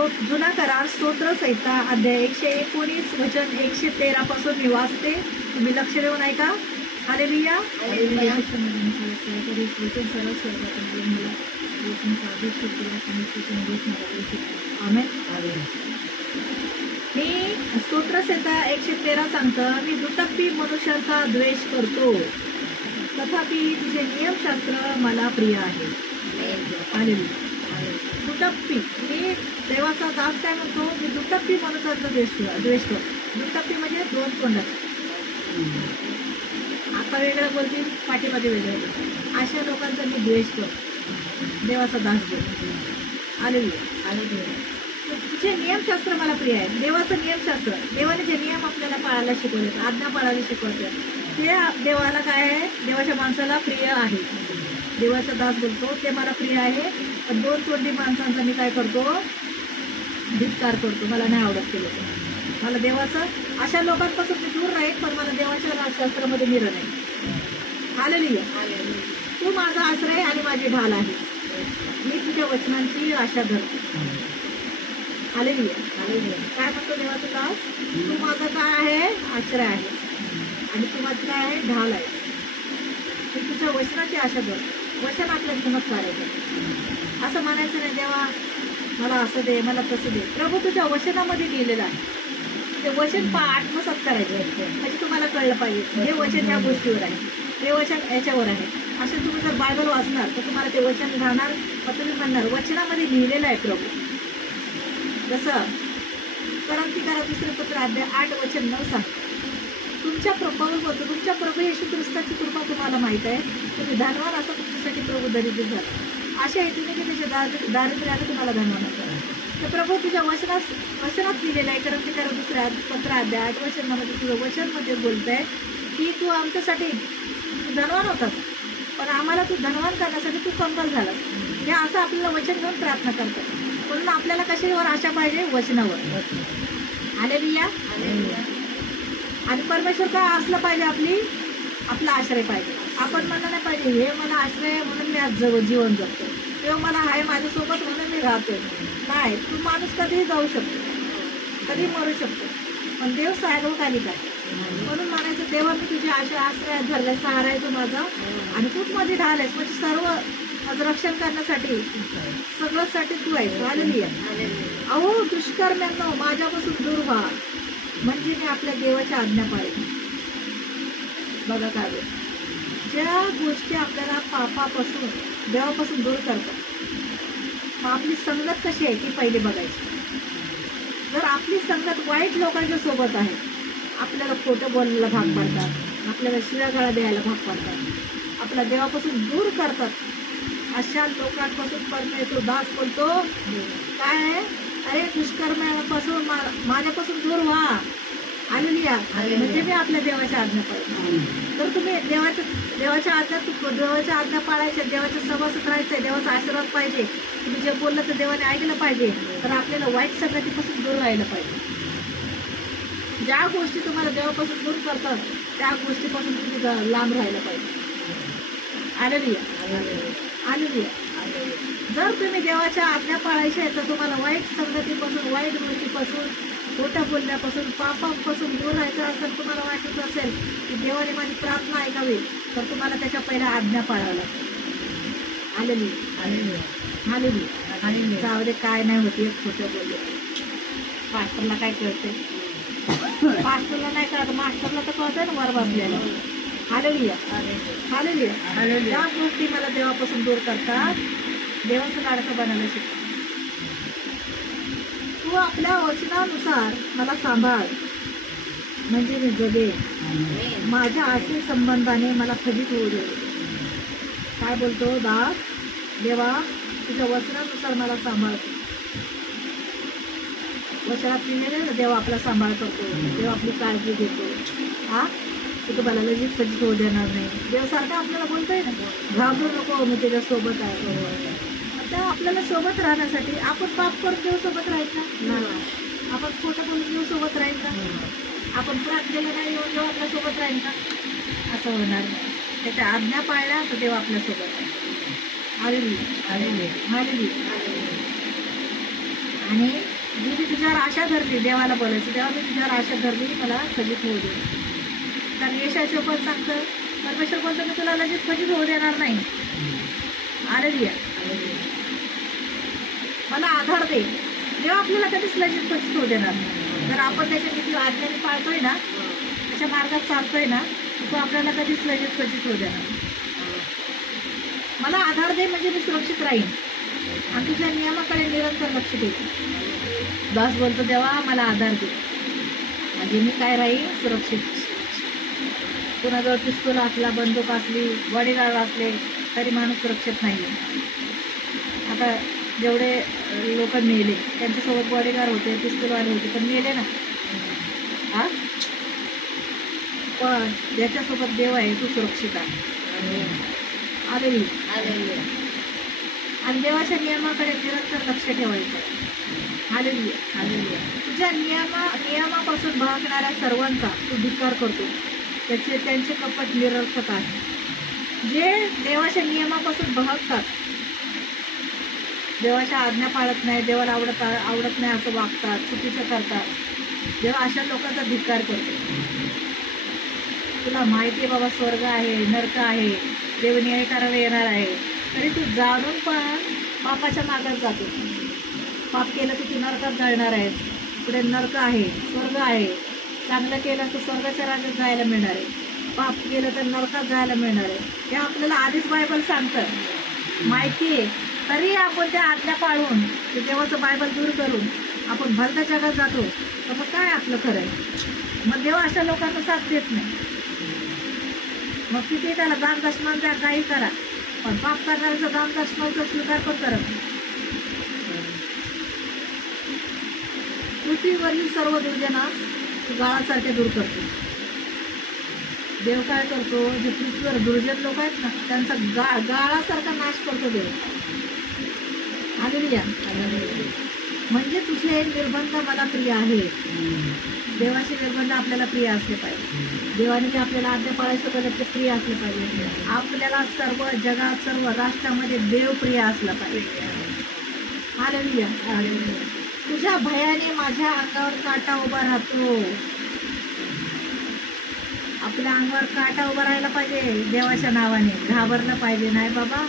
जुना करार स्तोत्र संहिता अध्याय 119 वचन 113 पासून मी वाचते. तुम्ही लक्ष देऊन ऐका. हालेलुया. वचन सरळ स्वर्गातून मला वचनाचा आदेश केला, समस्येचे आदेश मला आमेन. मी स्तोत्र संहिता 113 सांगतं, मी दुटप्पी मनुष्याचा द्वेष करतो, तथापि तुझे नियमशास्त्र मला प्रिय आहे. हालेलुया. दुटप्पी, मी देवाचा दास काय म्हणतो, मी दुटप्पी मनुष्याचा द्वेष करतो. दुटप्पी म्हणजे दोन तोंडाचे. आता वेगळं बोलतील, पाठीमध्ये वेगळं बोलतील, अशा लोकांचा मी द्वेष करतो. देवाचा दास बोलतो. हालेलुया. तुझे नियमशास्त्र मला प्रिय आहे. देवाचं नियमशास्त्र, देवाने जे नियम आपल्याला पाळायला शिकवले, आज्ञा पाळायला शिकवते, ते देवाला काय आहे, देवाच्या माणसाला प्रिय आहे. देवाचा दास बोलतो ते मला प्रिय आहे. पण दोन तोंडी माणसांचा मी काय करतो, धिक्कार करतो. मला नाही आवडत ते लोक. मला देवाचं, अशा लोकांपासून मी दूर राहील, पण मला देवाच्या शास्त्रामध्ये मिळत नाही. हालेलुया. तू माझा आश्रय आणि माझी ढाल आहे, मी तुझ्या वचनांची आशा धरतो. हालेलुया. काय म्हणतो देवाचा दास, तू माझा काय आहे, आश्रय आहे, आणि तू माझी काय आहे, ढाल आहे. मी तुझ्या वचनाची आशा धरतो. वचन आपल्याला चमत्कार आहे. असं म्हणायचं नाही, देवा मला असं दे, मला तसं दे. प्रभू तुझ्या वचनामध्ये लिहिलेलं आहे. ते वचन आत्मसात करायचं, म्हणजे तुम्हाला कळलं पाहिजे हे वचन या गोष्टीवर आहे, हे वचन याच्यावर आहे. असं तुम्ही जर बायबल वाचणार तर तुम्हाला ते वचन राहणार. मग तुम्ही म्हणणार वचनामध्ये लिहिलेलं आहे प्रभू. जसं क्रांतिकारक दुसरे पत्र अध्याय 8 वचन 9 सांग, तुमच्या प्रभू येशू ख्रिस्ताची कृपा तुम्हाला माहीत आहे. तुम्ही धनवान असं तुमच्यासाठी प्रभू दरिद्र झाला, अशा हेतूने की त्याच्या दारिद्र्याने तुम्हाला धनवान करा. तर प्रभू तुझ्या वचनात लिहिलेलं आहे. क्रांतिकारक दुसऱ्या पत्र अध्याय 8 वचनामध्ये तुझं वचनमध्ये बोलत आहे की तू आमच्यासाठी धनवान होतास, पण आम्हाला तू धनवान करण्यासाठी तू कंगाल झालास. हे असं आपल्याला वचन घेऊन प्रार्थना करतात. म्हणून आपल्याला कशावर आशा पाहिजे, वचनावर. हालेलुया. आणि परमेश्वर काय असलं पाहिजे, आपला आश्रय पाहिजे. आपण म्हणलं नाही पाहिजे हे मला आश्रय आहे म्हणून मी आज जीवन जगतो, किंवा मला आहे माझ्यासोबत म्हणून मी राहतोय. नाही, तू माणूस कधीही जाऊ शकतो, कधी मरू शकतो, पण देव साहेबाखाली काय. म्हणून म्हणायचं, देवा मी तुझी आश्रय धरलाय, सहारा आहे तू माझा, आणि तूच माझी ढाल आहेस. म्हणजे सर्व माझं रक्षण करण्यासाठी, सगळ्यासाठी तू आहेस. हालेलुया. अहो दुष्कर्म्यांनो माझ्यापासून दूर व्हा, म्हणजे मी आपल्या देवाच्या आज्ञा पाळेन. बघा काय, ज्या गोष्टी आपल्याला पापापासून, देवापासून दूर करतात, मग आपली संगत कशी आहे ती पहिले बघायची. जर आपली संगत वाईट लोकांच्या सोबत आहे, आपल्याला खोटं बोलायला भाग पाडतात, आपल्याला शिव्यागाळा द्यायला भाग पाडतात, आपल्या देवापासून दूर करतात, अशा लोकांपासून परमेश्वर दास बोलतो काय आहे, अरे दुष्कर्मापासून माझ्यापासून दूर व्हा. हालेलुया. म्हणजे मी आपल्या देवाच्या आज्ञा पाळतो. तर तुम्ही देवाच्या आज्ञा पाळायच्या, देवाच्या सभासद राहायचंय, देवाचा आशीर्वाद पाहिजे. तुम्ही जे बोललं तर देवाने ऐकलं पाहिजे. तर आपल्याला वाईट संगतीपासून दूर राहायला पाहिजे. ज्या गोष्टी तुम्हाला देवापासून दूर करतात त्या गोष्टीपासून तुम्ही लांब राहायला पाहिजे. हालेलुया. हालेलुया. जर तुम्ही देवाच्या आज्ञा पाळायच्या आहेत तर तुम्हाला वाईट संगतीपासून, वाईट गोष्टीपासून, खोटं बोलण्यापासून, पापापासून दूर राहायचं असेल, तुम्हाला वाटत असेल की देवाने माझी प्रार्थना ऐकावी, तर तुम्हाला त्याच्या पहिल्या आज्ञा पाळाव्या लागतात. हालेलुया. हालेलुया. जाऊ दे, काय नाही होते, खोटं बोलले. पास्टरला काय कळते, पास्टरला नाही कळत, मास्टरला तर कळतंय ना वर बसलेला. हालेलुया. हालेलुया. ज्या गोष्टी मला देवापासून दूर करतात, देवाचं लाडकं बनायला शिकतो. तू आपल्या वचनानुसार मला सांभाळ, म्हणजे मी जगे, माझ्या आशी संबंधाने मला खजित होऊ दे. काय बोलतो दास, देवा तुझ्या वचनानुसार मला सांभाळ. वचनात लिहिलेलं देव आपला सांभाळ करतो, देव आपली काळजी घेतो. हा, तू तुम्हाला लगेच खजित होऊ देणार नाही. देव सारखं आपल्याला बोलतोय ना, घाबरू नको, मी तुझ्या सोबत आहे. त्या आपल्याला सोबत राहण्यासाठी आपण पाप करून देव सोबत राहायचं ना, आपण खोटं बोलून देव सोबत राहील का, आपण प्रार्थनेला नाही येऊन देव आपल्या सोबत राहील का, असं होणार नाही. त्याच्या आज्ञा पाळल्या तर देव आपल्यासोबत आहे. हालेलुया. हालेलुया. हालेलुया. आणि जी मी तुझ्यावर आशा धरली, देवाला बोलायचं तेव्हा मी तुझ्यावर आशा धरली, मला फजित होऊ दे. कारण यशाचे पण सांगतं परमेश्वर बोलतो मी तुला लगेच फजित होऊ देणार नाही. हालेलुया. मला आधार दे. देव आपल्याला कधीच लगेच फजित होऊ देणार नाही. जर आपण त्याच्या किती आज्ञाने पाळतोय ना, त्याच्या मार्गात चालतोय ना, तो आपल्याला कधीच लगेच फजित होऊ देणार नाही. मला आधार दे म्हणजे मी सुरक्षित राहीन आणि तुझ्या नियमाकडे निरंतर लक्ष दे. दास बोलतो देवा मला आधार दे म्हणजे मी काय राहीन, सुरक्षित. कुणाजवळ पिस्तूल असला, बंदूक असली, बॉडीगार्ड असले तरी माणूस सुरक्षित नाही. आता जेवढे लोक मेले त्यांच्यासोबत बॉडीगार्ड होते, पिस्तूलवाले होते, पण मेले ना. हा, पण ज्याच्यासोबत देव आहे तो सुरक्षित आहे. आलेली आणि देवाच्या नियमाकडे निरंतर लक्ष ठेवायचं. हालेलुया. हालेलुया. तुझ्या नियमापासून भागणाऱ्या सर्वांचा तू धिक्कार करतो. त्यांचे कपट निरर्थक आहे. जे देवाच्या नियमापासून भागतात, देवाच्या आज्ञा पाळत नाही, देवाला आवडत नाही असं वागतात, चुकीचं करतात, देवा अशा लोकांचा धिक्कार करतो. तुला माहिती आहे बाबा स्वर्ग आहे, नरक आहे, देव न्याय करायला येणार आहे, तरी तू जाणून पण पापाच्या मागात जातो. पाप केलं तर तू नरकात जाणार आहेस. पुढे नरक आहे, स्वर्ग आहे. चांगलं केलं तर स्वर्गाच्या राज्यात जायला मिळणार आहे, पाप केलं तर नरकात जायला मिळणार आहे. हे आपल्याला आधीच बायबल सांगतं, माहिती आहे. तरी आपण त्या आज्ञा पाळून ते देवाचं बायबल दूर करून आपण भलत्या जगात जातो. तर मग काय आपलं खरं आहे? मग देव अशा लोकांना साथ देत नाही. मग किती त्याला दान दशमान द्या, काही करा, पण पाप करणाऱ्याचा दान दशमाचा स्वीकार पण करत नाही. पृथ्वीवरील सर्व दुर्जनास गाळासारखे दूर करतो. देव काय करतो, जे पृथ्वीवर दुर्जन लोक आहेत ना त्यांचा गाळासारखा नाश करतो देव. हालेलुया. म्हणजे तुझे निर्बंध मला प्रिय आहे. देवाचे निर्बंध आपल्याला प्रिय असले पाहिजे. देवाने जे आपल्याला आज्ञा पाळायचं कधी ते प्रिय असले पाहिजे. आपल्याला सर्व जगात, सर्व राष्ट्रामध्ये देव प्रिय असला पाहिजे. हालेलुया. हालेलुया. तुझ्या भयाने माझ्या अंगावर काटा उभा राहतो. आपल्या अंगावर काटा उभा राहायला पाहिजे. देवाच्या नावाने घाबरलं पाहिजे. नाही बाबा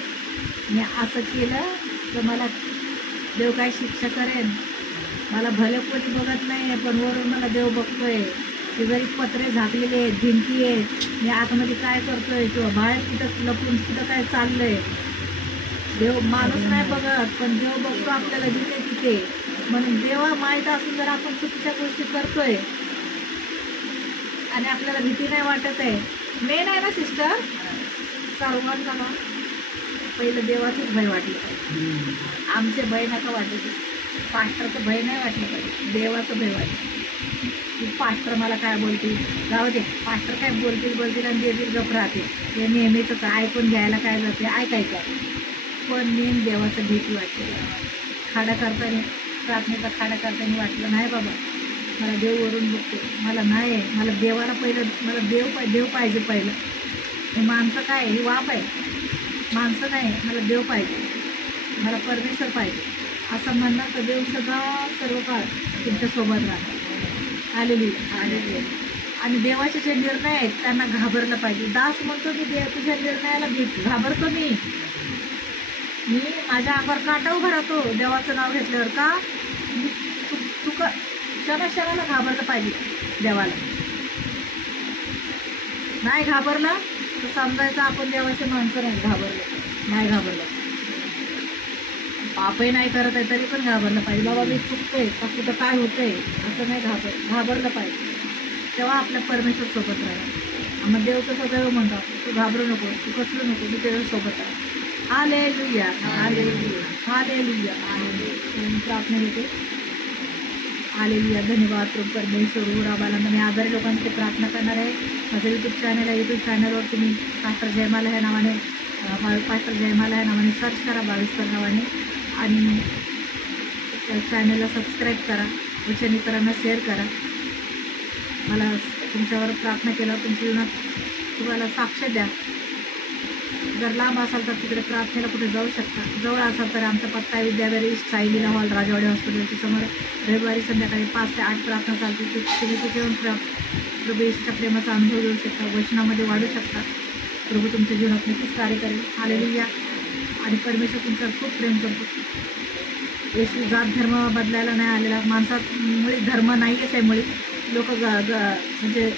मी असं केलं तर मला देव काय शिक्षा करेन. मला भले कोणी बघत नाही पण वरून मला देव बघतोय. ते जरी पत्रे झाकलेले आहेत, भिंती आहेत, मी आतमध्ये काय करतोय किंवा बाहेर कुठं लपून कुठं काय चाललंय, देव माणूस नाही बघत पण देव बघतो आपल्याला जिथे तिथे. म्हणून देवा माहीत असून जर आपण चुकीच्या गोष्टी करतोय आणि आपल्याला भीती नाही वाटत आहे. मेन आहे ना सिस्टर, सर्वांना ना पहिलं देवाचंच भय वाटलं पाहिजे. आमचे भय नका वाटलं, पास्टरचं भय नाही वाटलं पाहिजे, देवाचं भय वाटलं. की पास्टर मला काय बोलतील, जाऊ दे पास्टर काय बोलतील आणि देतील गप राहते, हे नेहमीच ऐकून घ्यायला काय जाते, ऐकायचं. पण मेन देवाचं भीती वाटते. खाडा करताना, प्रार्थनेचा खाडा करताना वाटलं नाही बाबा मला देव वरून बघतो, मला नाही आहे, मला देवाला पहिलं, मला देव पाहिजे पहिलं. हे माणसं काय, ही वाप आहे, माणसं नाही, मला देव पाहिजे, मला परमेश्वर पाहिजे असं म्हणणं तर देव सदा सर्व काळ तुमच्यासोबत राहणार. आलेली. आणि देवाचे जे निर्णय आहेत त्यांना घाबरलं पाहिजे. दास म्हणतो की देव तुझ्या निर्णयाला घाबरतो. मी माझ्या अंगावर काटा उभा राहतो देवाचं नाव घेतल्यावर. का मी क्षणाला घाबरलं पाहिजे देवाला. नाही घाबरलं तर समजायचं आपण देवाचे माणसं नाही घाबरलं. पापही नाही करत आहे तरी पण घाबरलं पाहिजे. बाबा मी चुकतोय का, कुठं काय होतंय असं नाही घाबरलं पाहिजे. तेव्हा आपल्या परमेश्वर सोबत राहा. मग देव तसं देव म्हणतात तू घाबरू नको, तू कसलं नको, मी त्याच्यासोबत आहे. हालेलुया. हालेलुया. प्रार्थना होते. हालेलुया. धन्यवाद प्रभू परमेश्वर. राबाला मी आजारी लोकांची प्रार्थना करणार आहे. माझं यूट्यूब चॅनल आहे. यूट्यूब चॅनलवर तुम्ही पास्टर जयमाला ह्या नावाने सर्च करा, भाविस्कर नावाने, आणि चॅनलला सबस्क्राईब करा, वचनिकरांना शेअर करा. मला तुमच्यावर प्रार्थना केल्यावर तुमच्या जीवनात तुम्हाला साक्ष द्या. जर लांब असाल तर तिकडे प्रार्थनेला कुठे जाऊ शकता. जवळ असाल तर आमचा पत्ता आहे विद्याविहार ईस्ट साईलीला हॉल राजवाडे हॉस्पिटलच्या समोर. रविवारी संध्याकाळी 5 ते 8 प्रार्थना चालते. तुम्ही तिथे येऊन प्रभू येशूच्या प्रेमाचा अनुभव घेऊ शकता, वचनामध्ये वाढू शकता. प्रभू तुमच्या जीवनात नक्कीच कार्य करेल. हालेलुया. आणि परमेश्वर तुमच्यावर खूप प्रेम करतो. येशू जात धर्म बदलायला नाही आलेला. माणसात मुळी धर्म नाहीच आहे. मुळी लोक म्हणजे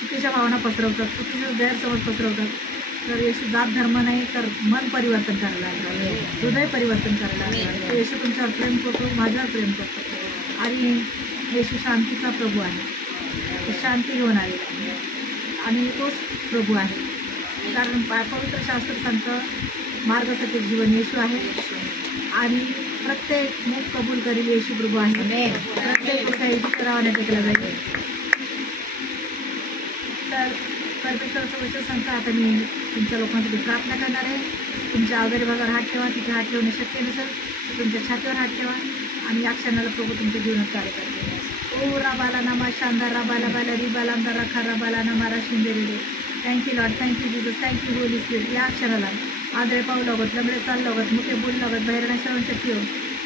चुकीच्या भावना पसरवतात, चुकीचे गैरसमज पसरवतात. तर येशू जात धर्म नाही तर मन परिवर्तन करायला लागला, हृदय परिवर्तन करायला लागला. येशू तुमच्यावर प्रेम करतो, माझ्यावर प्रेम करतो. आणि येशू शांतीचा प्रभू आहे. तो शांती घेऊन आलेला आहे आणि तोच प्रभू आहे. कारण पवित्र शास्त्र सांगतं मार्ग सत्य जीवन येशू आहे. आणि प्रत्येक मुख कबूल करील येशू प्रभू आहे. प्रत्येक काही करावाने टेकला जाईल. तर परमेश्वराचं वचन सांगता. आता मी तुमच्या लोकांसाठी प्रार्थना करणार आहे. तुमच्या आजारी भागावर हात ठेवा. तिथे हात ठेवणे शक्य नसेल तर तुमच्या छातीवर हात ठेवा आणि या क्षणाला प्रभू तुमच्या जीवनात कार्य करते. ओ राबाला नामा शांदा राबाला बाला रिबाला रखा राबाला नामा राशिंदे रे. Thank you Lord, thank you Jesus, thank you Holy Spirit. या क्षणाला आंधळे पाऊ लागत, लंगडे चाल लागत, मुखे बोल लागत, बहिरणा श्रवण शक्ती हो,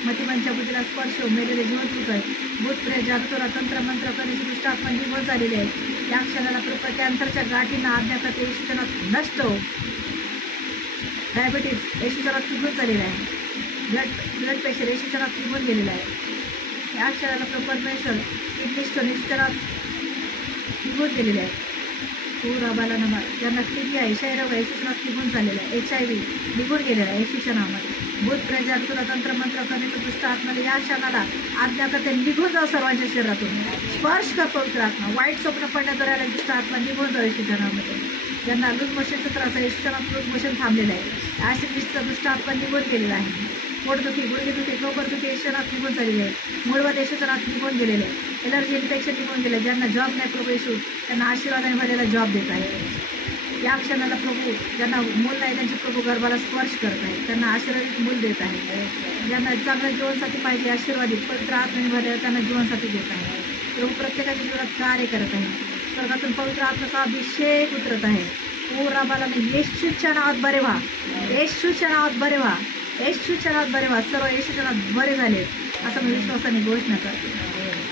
मतिमंच्या बुद्धीला स्पर्श हो, मेलेले जिवंत होत आहे. भूतप्रेत जादूतोरा तंत्र मंत्र करण्याची दुष्ट आत्मा निघून झालेली आहे. या क्षणाला कॅन्सरच्या गाठींना आज्ञाकाते येशूच्या नावात नष्ट हो. डायबिटीज येशूच्या नावात निघून झालेला आहे. ब्लड प्रेशर येशूच्या नावात निघून गेलेला आहे. या क्षणाला परमेश्वर किडनी स्टोन येशूच्या नावात निघून गेलेले आहे. राबाला नमा ज्यांना टीबी आहे, क्षयरोग येशूच्या नावात निघून झालेला आहे. HIV निघून गेलेला आहे येशूच्या नावामध्ये. भूत प्रजा तुला तंत्र मंत्र करण्याचं दुष्ट आत्म्याला या क्षणाला आज्ञा करते निघून जाऊ सर्वांच्या शरीरातून. स्पर्श कर पवित्र आत्मा. वाईट स्वप्न पडण्यात राहिला दुष्ट आत्मा निघून जाऊ येशूच्या नावामध्ये. ज्यांना लूज मोशनचा त्रास आहे येशूच्या नावात लूज मोशन थांबलेलं आहे. ॲसिडिटीचा दुष्ट आत्मा निघून गेलेला आहे. पोटदुखी, गुडघेदुखी, डोकरदुखी येशूच्या नावात निघून झालेली आहे. मूळव्याध येशूच्या नावात निघून गेलेले आहे. एलर्जी इन्फेक्शन निघून गेले. ज्यांना जॉब नाही प्रभू येशू त्यांना आशीर्वादाने भरलेला जॉब देत आहे. या क्षणाला प्रभू ज्यांना मूल नाही त्यांचे प्रभू गर्भाला स्पर्श करत आहे. त्यांना आशीर्वादित मूल देत आहे. ज्यांना चांगलं जीवनसाथी पाहिजे आशीर्वादित पवित्र आत्म्याने भरलेला त्यांना जीवनसाथी देत आहे. प्रभू प्रत्येकाच्या जीवनात कार्य करत आहे. स्वर्गातून पवित्र आत्म्याचा अभिषेक उतरत आहे. ओ राबाला येशूच्या नावात बरे व्हा, येशूच्या नावात बरे व्हा, येशूच्या नावात बरे व्हा. सर्व येशूच्या नावात बरे झाले असं मी विश्वासाने घोषणा करते.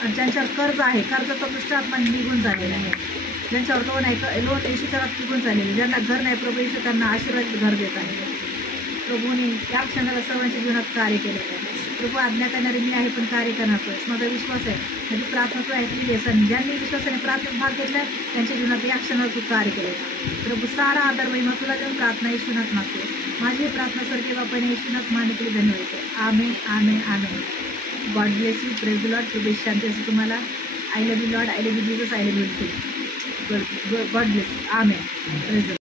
आणि ज्यांच्यावर कर्ज आहे कर्जाचा दुष्ट आत्मा निघून झालेला आहे. ज्यांच्यावर लोन आहे लोन येशूच्या नावात निघून झालेले. ज्यांना घर नाही प्रभू येशू त्यांना आशीर्वादित घर देत आहे. प्रभूने या क्षणाला सर्वांच्या जीवनात कार्य केलेलं आहे. प्रभू आज्ञा करणारे मी आहे पण कार्य करणार माझा विश्वास आहे. माझी प्रार्थना तू ऐकलेली आहे. आणि ज्यांनी विश्वासाने प्रार्थनेत भाग घेतला त्यांच्या जीवनात या क्षणाला तू कार्य केलं. प्रभू सारा आदर महिमा तुला देऊन प्रार्थना येशूनात मागते. माझी प्रार्थना स्वर्गीय बापाने येशूनात मान्य केली. धन्यवाद. Amen amen amen. God bless you. Praise the Lord. प्रभू शांती असं तुम्हाला. I love you Lord. I love you Jesus. I love you too. God bless. Amen. Praise